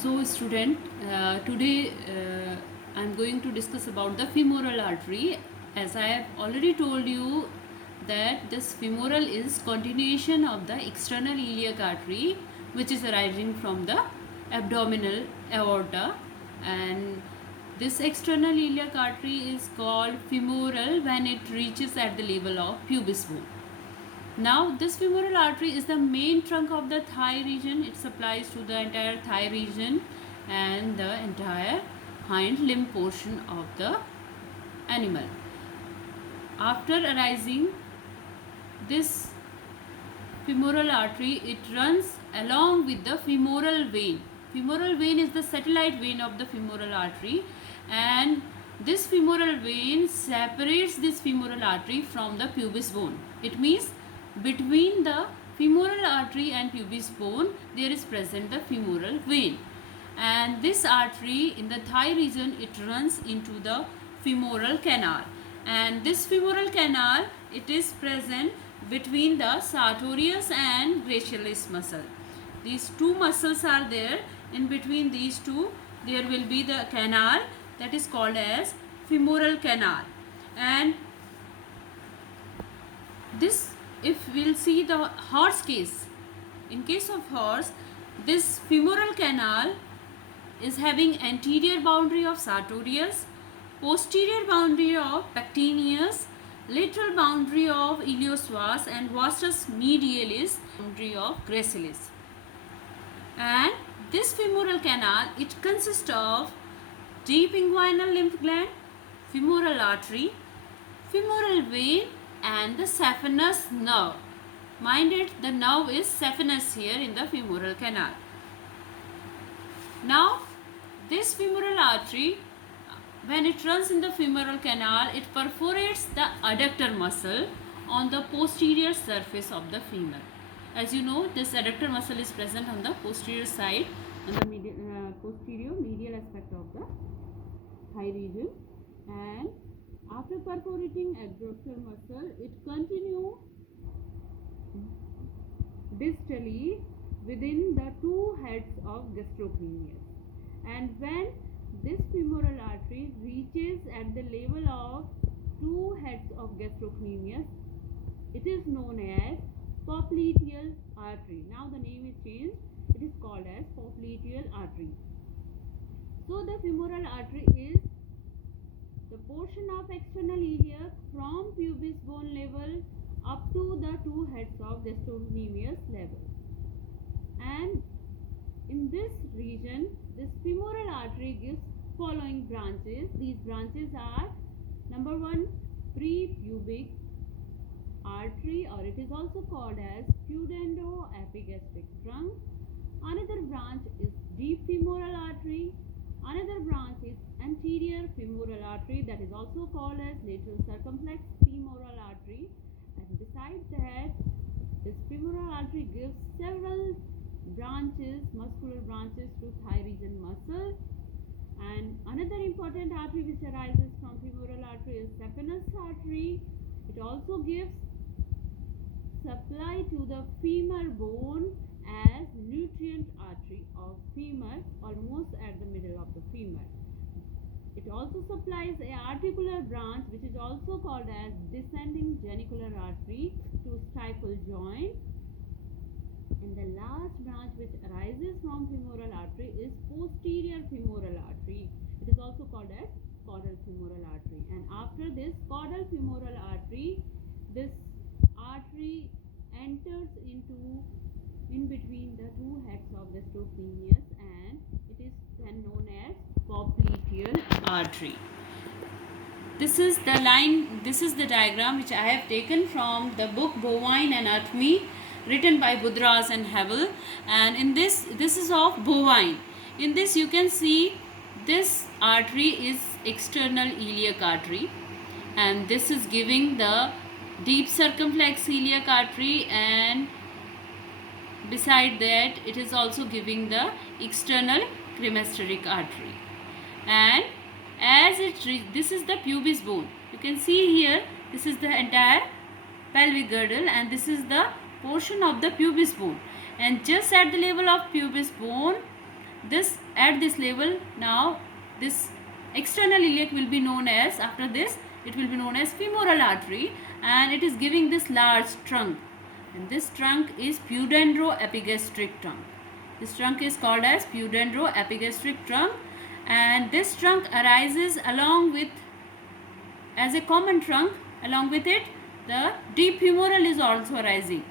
So student, today I'm going to discuss about the femoral artery. As I have already told you that this femoral is continuation of the external iliac artery, which is arising from the abdominal aorta, and this external iliac artery is called femoral when it reaches at the level of pubis bone. Now, this femoral artery is the main trunk of the thigh region. It supplies to the entire thigh region and the entire hind limb portion of the animal. After arising this femoral artery, it runs along with the femoral vein. Femoral vein is the satellite vein of the femoral artery, and this femoral vein separates this femoral artery from the pubis bone. It means between the femoral artery and pubis bone there is present the femoral vein, and this artery in the thigh region, it runs into the femoral canal, and this femoral canal, it is present between the sartorius and gracilis muscle. These two muscles are there. In between these two there will be the canal that is called as femoral canal. And this, if we'll see the horse case, in case of horse, this femoral canal is having anterior boundary of sartorius, posterior boundary of pectineus, lateral boundary of iliopsoas, and vastus medialis boundary of gracilis. And this femoral canal, it consists of deep inguinal lymph gland, femoral artery, femoral vein, and the saphenous nerve. Mind it, the nerve is saphenous here in the femoral canal. Now, this femoral artery, when it runs in the femoral canal, it perforates the adductor muscle on the posterior surface of the femur. As you know, this adductor muscle is present on the posterior side, on the posterior medial aspect of the thigh region, and after perforating adductor muscle, it continues distally within the two heads of gastrocnemius. And when this femoral artery reaches at the level of two heads of gastrocnemius, it is known as popliteal artery. Now the name is changed. It is called as popliteal artery. So the femoral artery is the portion of external iliac from pubis bone level up to the two heads of gastrocnemius level. And in this region, this femoral artery gives following branches. These branches are: number 1, prepubic artery, or it is also called as pudendo-epigastric trunk. Another branch is deep femoral artery. Another branch is anterior femoral artery, that is also called as lateral circumflex femoral artery. And besides that, this femoral artery gives several branches, muscular branches to thigh region muscle. And another important artery which arises from femoral artery is saphenous artery. It also gives supply to the femur bone as nutrient artery of femur, almost at the middle of the femur. It also supplies a articular branch which is also called as descending genicular artery to stiple joint. And the last branch which arises from femoral artery is posterior femoral artery. It is also called as caudal femoral artery. And after this caudal femoral artery, this artery enters in between the two heads of gastrocnemius, and it is then known as popliteal artery. This is the diagram which I have taken from the book Bovine Anatomy, written by Budras and Havel, and in this is of bovine. In this you can see this artery is external iliac artery, and this is giving the deep circumflex iliac artery, and beside that it is also giving the external cremasteric artery. And as this is the pubis bone, you can see here, this is the entire pelvic girdle, and this is the portion of the pubis bone, and just at the level of pubis bone this at this level. Now this external iliac will be known as, after this it will be known as femoral artery, and it is giving this large trunk, and this trunk is pudendroepigastric trunk. This trunk is called as pudendroepigastric trunk, and this trunk arises along with, as a common trunk, along with it the deep femoral is also arising.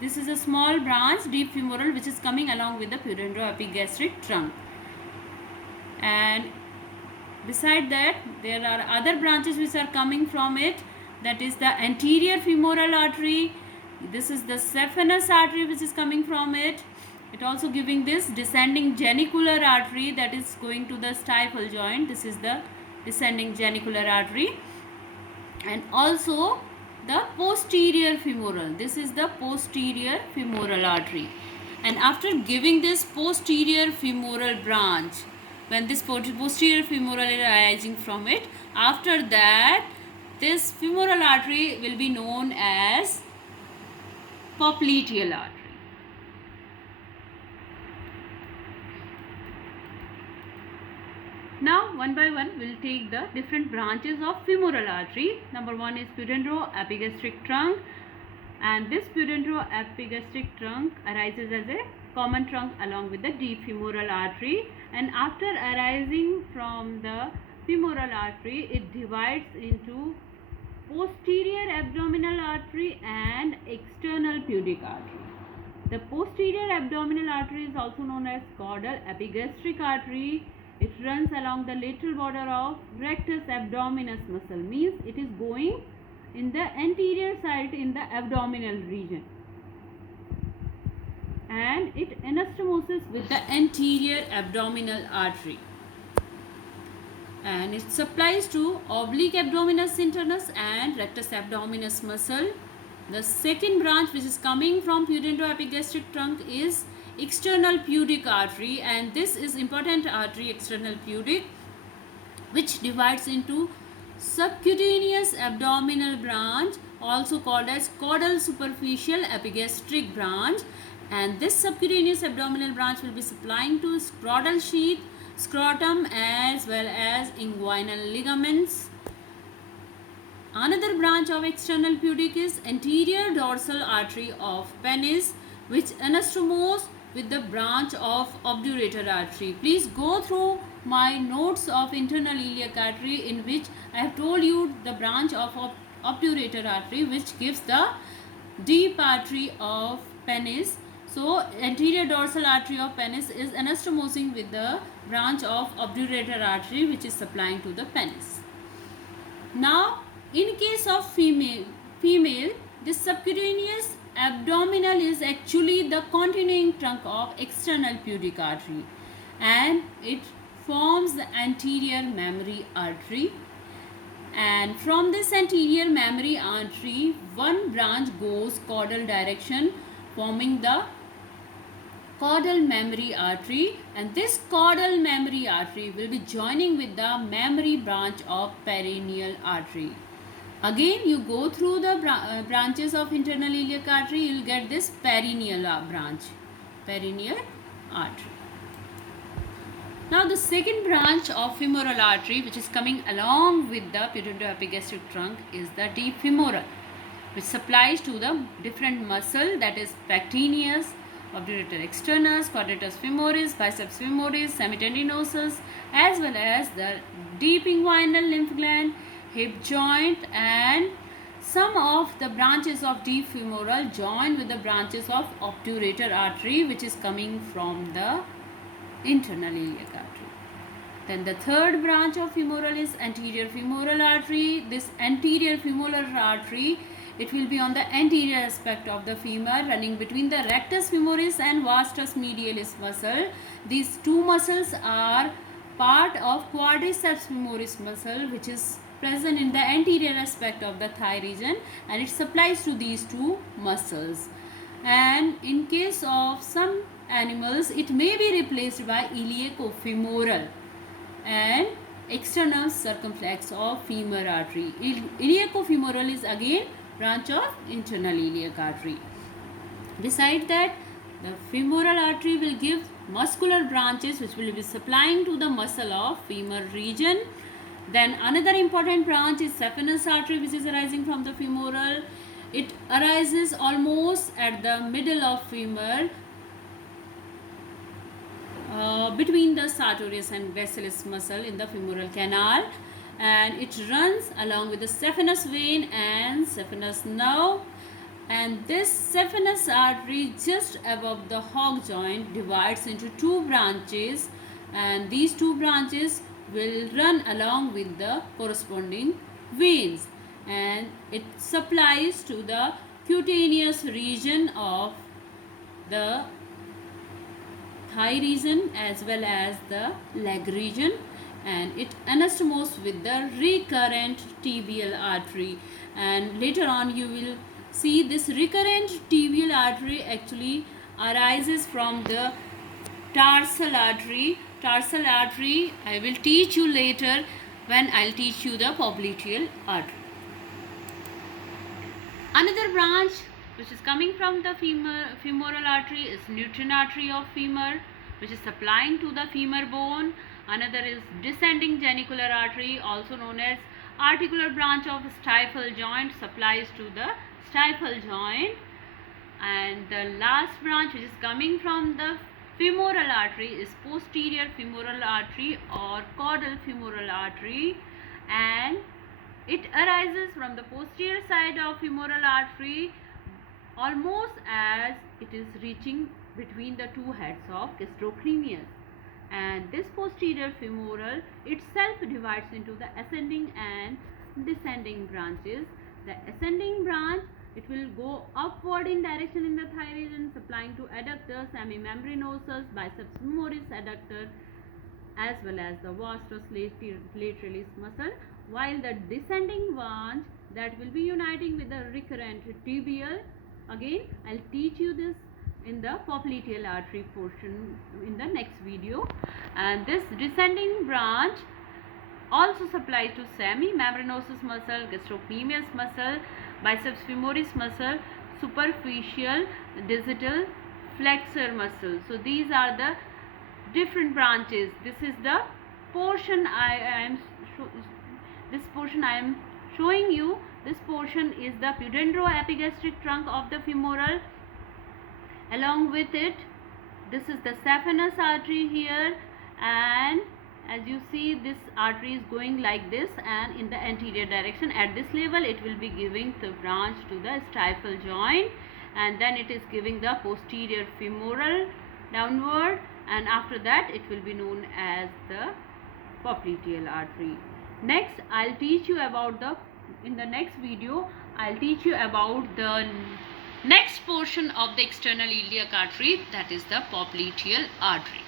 This is a small branch, deep femoral, which is coming along with the pudendroepigastric trunk. And beside that, there are other branches which are coming from it. That is the anterior femoral artery. This is the saphenous artery which is coming from it. It also giving this descending genicular artery that is going to the stifle joint. This is the descending genicular artery. And also the posterior femoral. This is the posterior femoral artery. And after giving this posterior femoral branch, when this posterior femoral is arising from it, after that this femoral artery will be known as popliteal artery. Now one by one we will take the different branches of femoral artery. Number one is pudendroepigastric trunk, and this pudendroepigastric trunk arises as a common trunk along with the deep femoral artery, and after arising from the femoral artery it divides into posterior abdominal artery and external pudic artery. The posterior abdominal artery is also known as caudal epigastric artery. It runs along the lateral border of rectus abdominis muscle, means it is going in the anterior side in the abdominal region, and it anastomoses with the anterior abdominal artery, and it supplies to oblique abdominis internus and rectus abdominis muscle. The second branch which is coming from pudendroepigastric trunk is external pudic artery, and this is important artery, external pudic, which divides into subcutaneous abdominal branch, also called as caudal superficial epigastric branch, and this subcutaneous abdominal branch will be supplying to scrotal sheath, scrotum, as well as inguinal ligaments. Another branch of external pudic is anterior dorsal artery of penis, which anastomoses with the branch of obturator artery. Please go through my notes of internal iliac artery, in which I have told you the branch of obturator artery which gives the deep artery of penis. So anterior dorsal artery of penis is anastomosing with the branch of obturator artery which is supplying to the penis. Now in case of female, this subcutaneous abdominal is actually the continuing trunk of external pudic artery, and it forms the anterior mammary artery, and from this anterior mammary artery one branch goes caudal direction, forming the caudal mammary artery, and this caudal mammary artery will be joining with the mammary branch of perineal artery. Again you go through the branches of internal iliac artery, you will get this perineal branch, perineal artery. Now the second branch of femoral artery which is coming along with the pudendroepigastric trunk is the deep femoral, which supplies to the different muscle, that is pectineus, obturator externus, quadratus femoris, biceps femoris, semitendinosus, as well as the deep inguinal lymph gland, hip joint, and some of the branches of deep femoral join with the branches of obturator artery which is coming from the internal iliac artery. Then the third branch of femoral is anterior femoral artery. This anterior femoral artery, it will be on the anterior aspect of the femur, running between the rectus femoris and vastus medialis muscle. These two muscles are part of quadriceps femoris muscle, which is present in the anterior aspect of the thigh region, and it supplies to these two muscles. And in case of some animals it may be replaced by iliacofemoral and external circumflex of femur artery. Iliacofemoral is again branch of internal iliac artery. Beside that, The femoral artery will give muscular branches which will be supplying to the muscle of femur region. Then another important branch is saphenous artery, which is arising from the femoral. It arises almost at the middle of femur, between the sartorius and gracilis muscle in the femoral canal, and it runs along with the saphenous vein and saphenous nerve. And this saphenous artery just above the hock joint divides into two branches, and these two branches will run along with the corresponding veins, and it supplies to the cutaneous region of the thigh region as well as the leg region, and it anastomoses with the recurrent tibial artery. And later on you will see this recurrent tibial artery actually arises from the tarsal artery. Tarsal artery I will teach you later when I'll teach you the popliteal artery. Another branch which is coming from the femoral artery is nutrient artery of femur, which is supplying to the femur bone. Another is descending genicular artery, also known as articular branch of stifle joint, supplies to the stifle joint. And the last branch which is coming from the femoral artery is posterior femoral artery or caudal femoral artery, and it arises from the posterior side of femoral artery almost as it is reaching between the two heads of gastrocnemius. And this posterior femoral itself divides into the ascending and descending branches. The ascending branch, it will go upward in direction in the thigh region, supplying to adductor, semimembranosus, biceps femoris adductor, as well as the vastus lateralis muscle, while the descending branch that will be uniting with the recurrent tibial. Again, I'll teach you this in the popliteal artery portion in the next video. And this descending branch also supplies to semimembranosus muscle, gastrocnemius muscle, biceps femoris muscle, superficial digital flexor muscle. So these are the different branches. This is the portion I am showing you. This portion is the pudendroepigastric trunk of the femoral. Along with it, this is the saphenous artery here, and as you see, this artery is going like this and in the anterior direction. At this level, it will be giving the branch to the stifle joint, and then it is giving the posterior femoral downward, and after that it will be known as the popliteal artery. Next, I'll teach you about in the next video, I'll teach you about the next portion of the external iliac artery, that is the popliteal artery.